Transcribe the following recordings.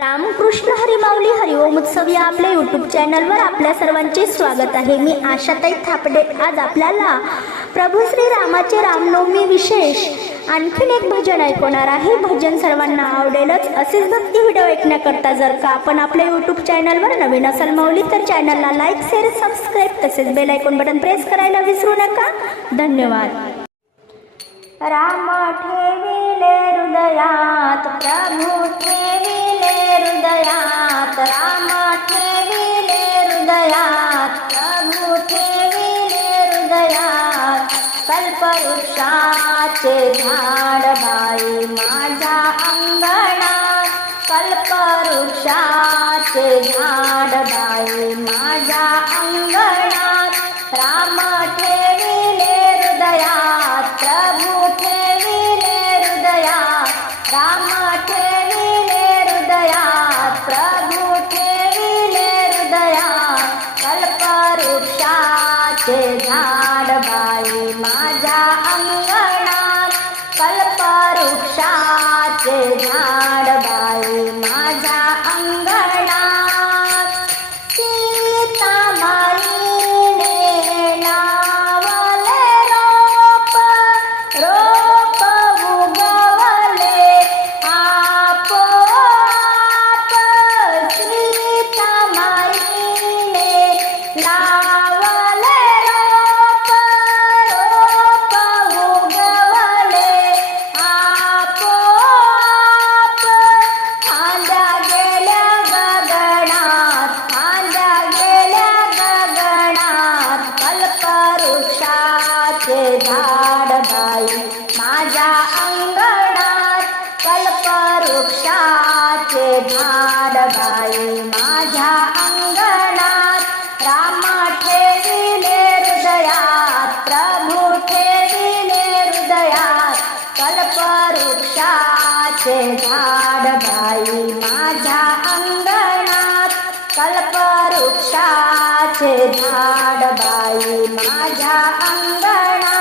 रामकृष्ण हरिमाऊली हरिओम उत्सव या आपल्या यूट्यूब चॅनलवर आपल्या सर्वांचे स्वागत आहे. मी आशाताई थापडे. आज आपल्याला प्रभू श्री रामाचे रामनवमी विशेष आणखीन एक भजन ऐकवणार आहे. भजन सर्वांना आवडेलच. असेच भक्ती व्हिडिओ ऐकण्याकरता जर का आपण आपल्या यूट्यूब चॅनलवर नवीन असाल माऊली तर चॅनलला लाईक शेअर सबस्क्राईब तसेच बेल ऐकून बटन प्रेस करायला विसरू नका. धन्यवाद. राम ठेविले हृदयात प्रभू ठेवी हृदयात राम ठेविले हृदयात प्रभू ठेविले हृदयात कल्पवृक्षाचे झाड बाई माझ्या अंगणात कल्पवृक्षाचे झाड बाई माझ्या अंगणात राम ठेविले हृदयात प्रभू ठेविले हृदयात राम ठेविले प्रभू ठेविले हृदयात कल्पवृक्षाचे झाड बाई माझ्या अंगणात कल्पवृक्षाचे झाड झाड बाई माझ्या अंगणात. कल्पवृक्षाचे झाड बाई ठेविले हृदयात कल्पवृक्षाचे झाड बाई माझ्या अंगणात कल्पवृक्षाचे झाड बाई माझ्या अंगणात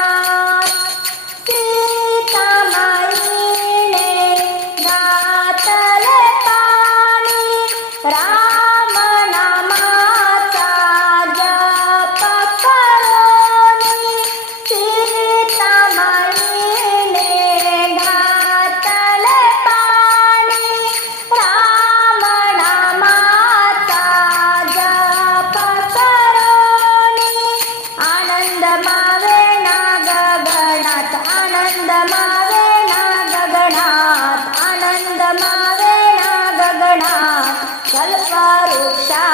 आनंद मावे ना गगनात आनंद मावे ना गगनात कल्पवृक्षाचे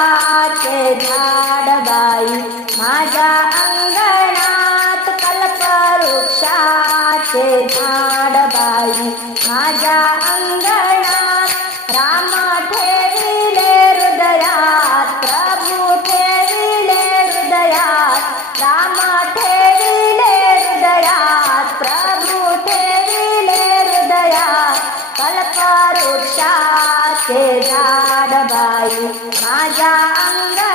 झाड बाई माझ्या अंगणात कल्पवृक्षाचे झाड बाई माझ्या कल्पवृक्षाचे झाड बाई माझ्या अंगणात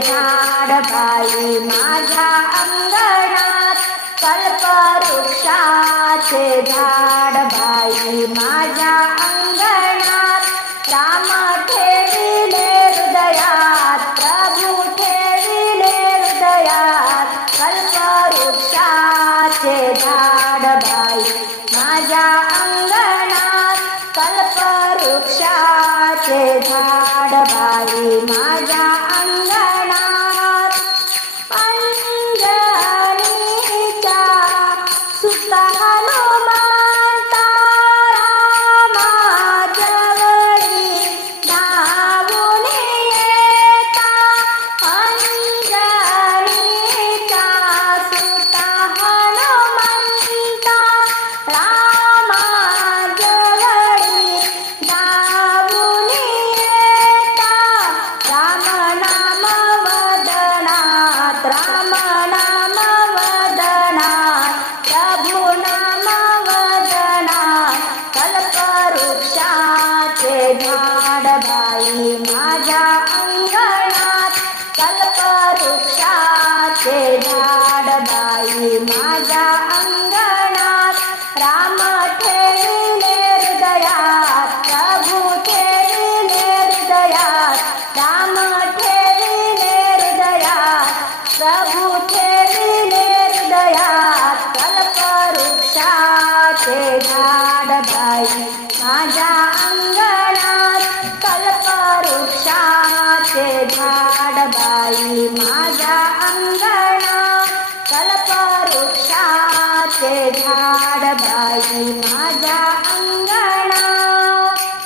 झाड बाई माझ्या अंगणात कल्पवृक्षाचे झाड बाई माझ्या अंगणात. राम ठेविले हृदयात प्रभू ठेविले हृदयात कल्पवृक्षाचे झाड बाई माझ्या अंगणात कल्पवृक्षाचे झाड बाई माझ्या अंगा वृक्षाचे झाड बाई माझ्या अंगणात. कल्प वृक्षाचे झाड बाई माझ्या अंगणात. राम ठेविले हृदयात प्रभू ठेविले हृदयात. राम ठेविले हृदयात प्रभू ठेविले बाई माझ्या अंगणात कल्पवृक्षाचे झाड बाई माझ्या